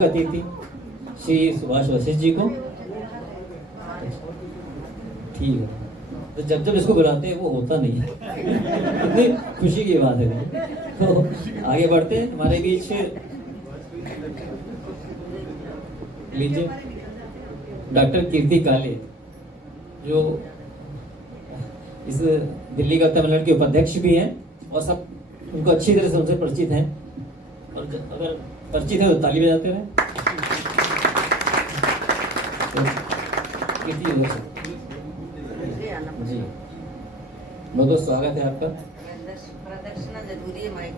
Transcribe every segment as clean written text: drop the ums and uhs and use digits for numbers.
अतिथि श्री सुभाष वशिष्ठ जी को। ठीक है, तो जब जब इसको बुलाते हैं वो होता नहीं है। इतनी खुशी की बात है। तो आगे बढ़ते हैं, हमारे बीच लीजिए डॉक्टर कीर्ति काले, जो इस दिल्ली का तमिलनाडु के उपाध्यक्ष भी हैं और सब उनको अच्छी तरह से उनसे परिचित हैं। और अगर परिचित है तो ताली बजाते रहे। कीर्ति जी, बहुत बहुत स्वागत है आपका। प्रदर्शना जरूरी है माइक।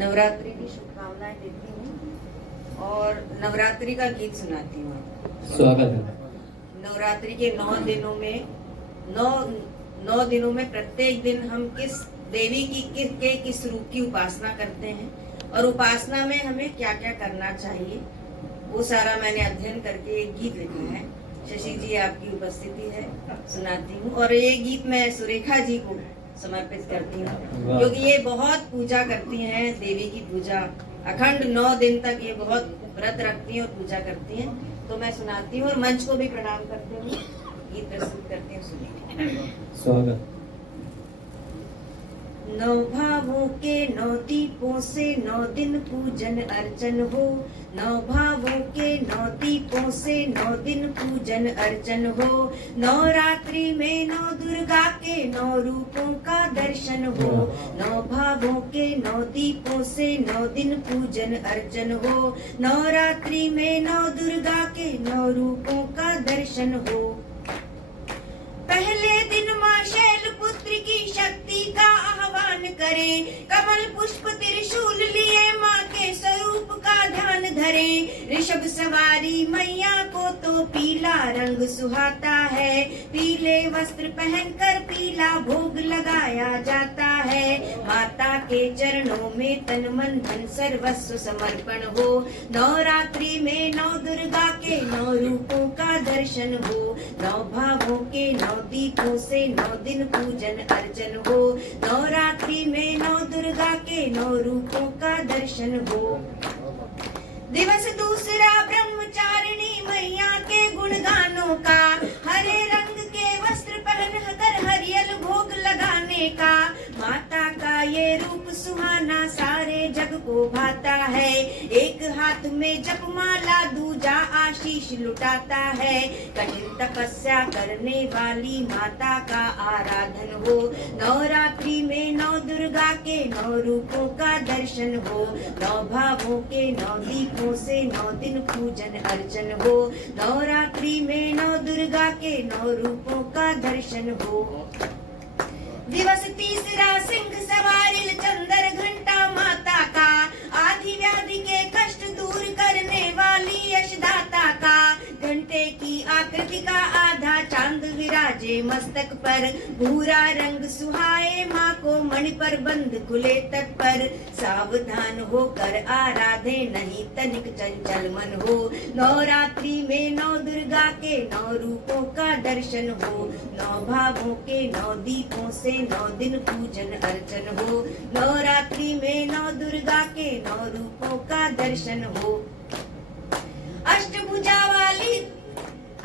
नवरात्रि की शुभकामनाएं देती हूँ और नवरात्रि का गीत सुनाती हूँ। स्वागत है। नवरात्रि के 9 दिनों में 9 दिनों में प्रत्येक दिन हम किस देवी की किस रूप की उपासना करते हैं और उपासना में हमें क्या क्या करना चाहिए, वो सारा मैंने अध्ययन करके एक गीत लिखा है। शशि जी आपकी उपस्थिति है, सुनाती हूँ। और ये गीत मैं सुरेखा जी को समर्पित करती हूँ, क्योंकि ये बहुत पूजा करती हैं, देवी की पूजा अखंड 9 दिन तक ये बहुत व्रत रखती हैं और पूजा करती हैं। तो मैं सुनाती हूँ और मंच को भी प्रणाम करती हूँ, गीत प्रस्तुत करती हूँ। सुनिए। स्वागत। 9 भावों के 9 दीपों से 9 दिन पूजन अर्चन हो। 9 भावों के 9 दीपों से 9 दिन पूजन अर्चन हो। नवरात्रि में 9 दुर्गा के 9 रूपों का दर्शन हो। 9 भावों के 9 दीपों से 9 दिन पूजन अर्चन हो। नवरात्रि में 9 दुर्गा के 9 रूपों का दर्शन हो। पहले दिन माँ शैलपुत्री की शक्ति का आह्वान करें, कमल पुष्प त्रिशूल लिए माँ के स्वरूप का ध्यान धरें। ऋषभ सवारी मैया को तो पीला रंग सुहाता है, पीले वस्त्र पहनकर पीला भोग लगाया जाता है। माता के चरणों में तन मन धन सर्वस्व समर्पण हो। नवरात्रि में 9 दुर्गा के 9 रूपों का दर्शन हो। 9 भावों के 9 दीपों से 9 दिन पूजन अर्चन हो। नवरात्रि में 9 दुर्गा के 9 रूपों का दर्शन हो। दिवस दूसरा ब्रह्मचारिणी मैया के गुणगानों का, हरे रंग के वस्त्र पहन कर हरियल भोग लगाने का। माता का ये रूप सुहाना सारे जग को भाता है। एक हाथ में जपमाला दूजा आशीष लुटाता है। कठिन तपस्या करने वाली माता का आराधन हो। नवरात्रि में 9 दुर्गा के 9 रूपों का दर्शन हो। 9 भावों के 9 दीपों से 9 दिन पूजन अर्चन हो। नवरात्रि में 9 दुर्गा के 9 रूपों का दर्शन हो। दिवस तीसरा सिंह सवारी चंद्र घंटा माता का, आदि व्याधि के कष्ट दूर करने वाली यशदाता का। घंटे की आकृति का आधा चांद विराजे मस्तक पर, भूरा रंग सुहाए माँ को मणि पर बंद खुले तट पर। सावधान होकर आराधे नहीं तनिक चंचल मन हो। नवरात्रि में 9 दुर्गा के 9 रूपों का दर्शन हो। 9 भावों के 9 दीपों से 9 दिन पूजन अर्चन हो। नवरात्रि में 9 दुर्गा के 9 रूपों का दर्शन हो।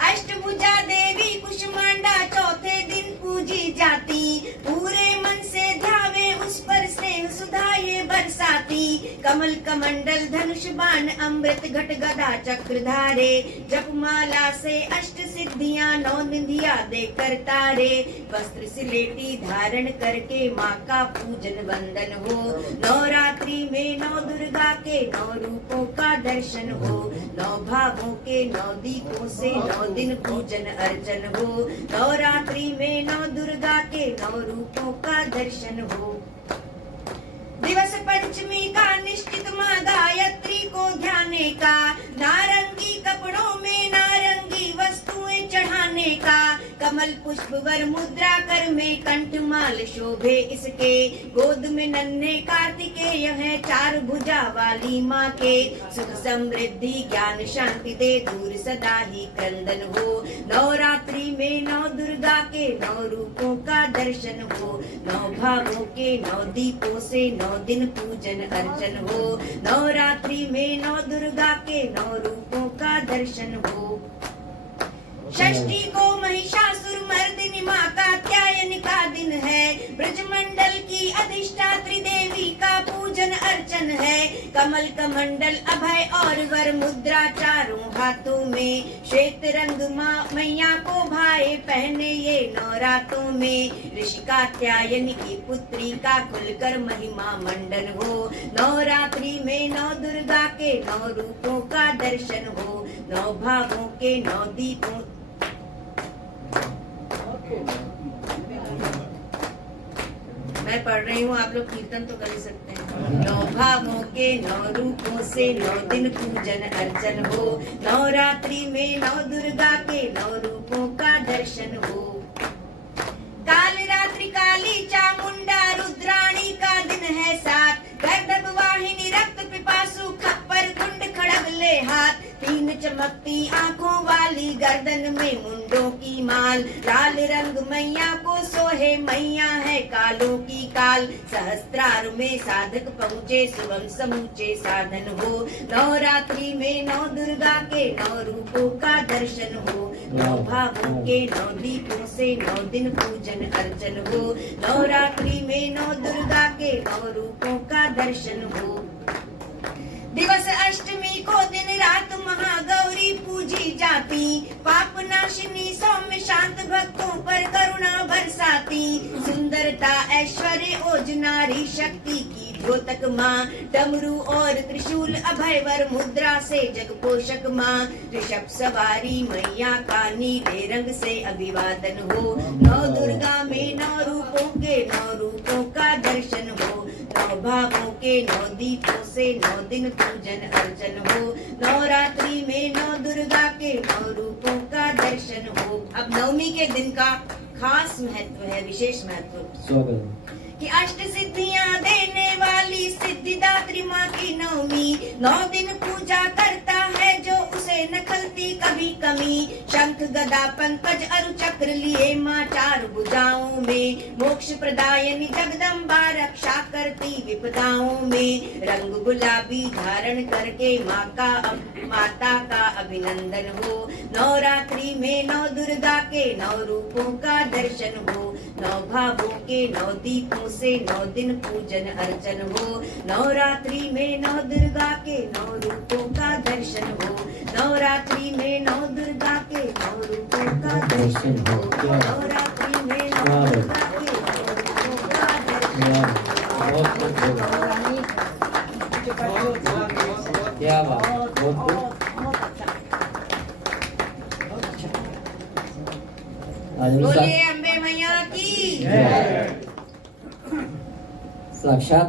अष्टभुजा देवी कुष्मांडा चौथे दिन पूजी जाती। पूरे मन से ध्यावे उस पर स्नेह सुधा ये बरसाती। कमल कमंडल धनुष बाण अमृत घट गदा चक्र धारे। जपमाला से अष्ट सिद्धियां 9 निधिया देकर तारे। वस्त्र सिलेटी धारण करके माँ का पूजन वंदन हो। नवरात्रि में 9 दुर्गा के 9 रूपों का दर्शन हो। 9 भावों के 9 दीपों से 9 दिन पूजन अर्चन हो। नवरात्रि में 9 दुर्गा के 9 रूपों का दर्शन हो। दिवस पंचमी का निश्चित माँ गायत्री को ध्याने का, नारंगी कपड़ों में नारंगी वस्तुएं चढ़ाने का। कमल पुष्प वर मुद्रा कर में कंठमाल शोभे इसके, गोद में नन्हे कार्तिकेय है चार भुजा वाली माँ के, सुख समृद्धि ज्ञान शांति दे दूर सदा ही क्रंदन हो। नवरात्रि में नौ दुर्गा के नौ रूपों का दर्शन हो, नौ भावों के नौ दीपों से नौ दिन पूजन अर्चन हो। नवरात्रि में नौ दुर्गा के नौ रूपों का दर्शन हो। षष्ठी को महिषासुर मर्दिनी माँ कात्यायन का दिन है, ब्रजमंडल की अधिष्ठात्री देवी का पूजन अर्चन है। कमल कमंडल अभय और वर मुद्रा चारों हाथों में, श्वेत रंग माँ मैया को भाए पहने ये नवरातों में। ऋषि कात्यायन की पुत्री का खुलकर महिमा मंडन हो। नवरात्रि में नौ दुर्गा के नौ रूपों का दर्शन हो, नौ भावों के नौ दीपों। मैं पढ़ रही हूँ, आप लोग कीर्तन तो कर ही सकते हैं। नौ भावों के नौ रूपों से नौ दिन पूजन अर्चन हो। नवरात्रि में नौ दुर्गा के नौ रूपों का दर्शन हो। काल रात्रि काली चामुंडा रुद्राणी का दिन है साथ, गर्दभ वाहिनी रक्त पिपासु खप्पर कुंड खड़ग ले हाथ। तीन चमकती आंखों वाली गर्दन में मुंडों की माल, लाल रंग मैया को सोहे मैया है कालों की काल। सहस्त्रार में साधक पहुँचे सुगम समूचे साधन हो। नवरात्रि में नौ दुर्गा के नौ रूपों का दर्शन हो, नौ भावों के नौ दीपों से नौ दिन पूजन अर्चन हो। नवरात्रि में नौ दुर्गा के नौ रूपों का दर्शन हो। दिवस अष्टमी को दिन रात महागौरी पूजी जाती, पाप नाशिनी सौम्य शांत भक्तों पर करुणा बरसाती। सुंदरता ऐश्वर्य ओज नारी शक्ति की द्योतक माँ, डमरू और त्रिशूल अभयवर मुद्रा से जग पोषक माँ। ऋषभ सवारी मैया का नीले रंग से अभिवादन हो। नौ दुर्गा में नौ रूपों के नौ रूपों का दर्शन हो, नौ भावों के नौ दीपों से नौ दिन पूजन अर्चन हो। नवरात्रि में नौ दुर्गा के नौ रूपों का दर्शन हो। अब नवमी के दिन का खास महत्व है, विशेष महत्व कि अष्ट सिद्धियां देने वाली सिद्धिदात्री माँ की नवमी। 9 दिन पूजा करता है जो उसे न खलती कभी कमी। शंख गदा पंकज अरु चक्र लिए माँ चार भुजाओं में, मोक्ष प्रदायनी जगदम्बा रक्षा करती विपदाओं में। रंग गुलाबी धारण करके माता का अभिनंदन हो। नवरात्रि में नौ दुर्गा के नौ रूपों का दर्शन हो, नौ भावों के नौ दीपों से नौ दिन पूजन अर्चन हो। नवरात्रि में नौ दुर्गा के नौ रूपों का दर्शन हो। नवरात्रि में नौ दुर्गा के नौ रूपों का दर्शन हो। नवरात्रि में नौ दुर्गा के नौ रूपों का दर्शन हो। क्या बात, बहुत बोलिए अम्बे मैया की साक्षात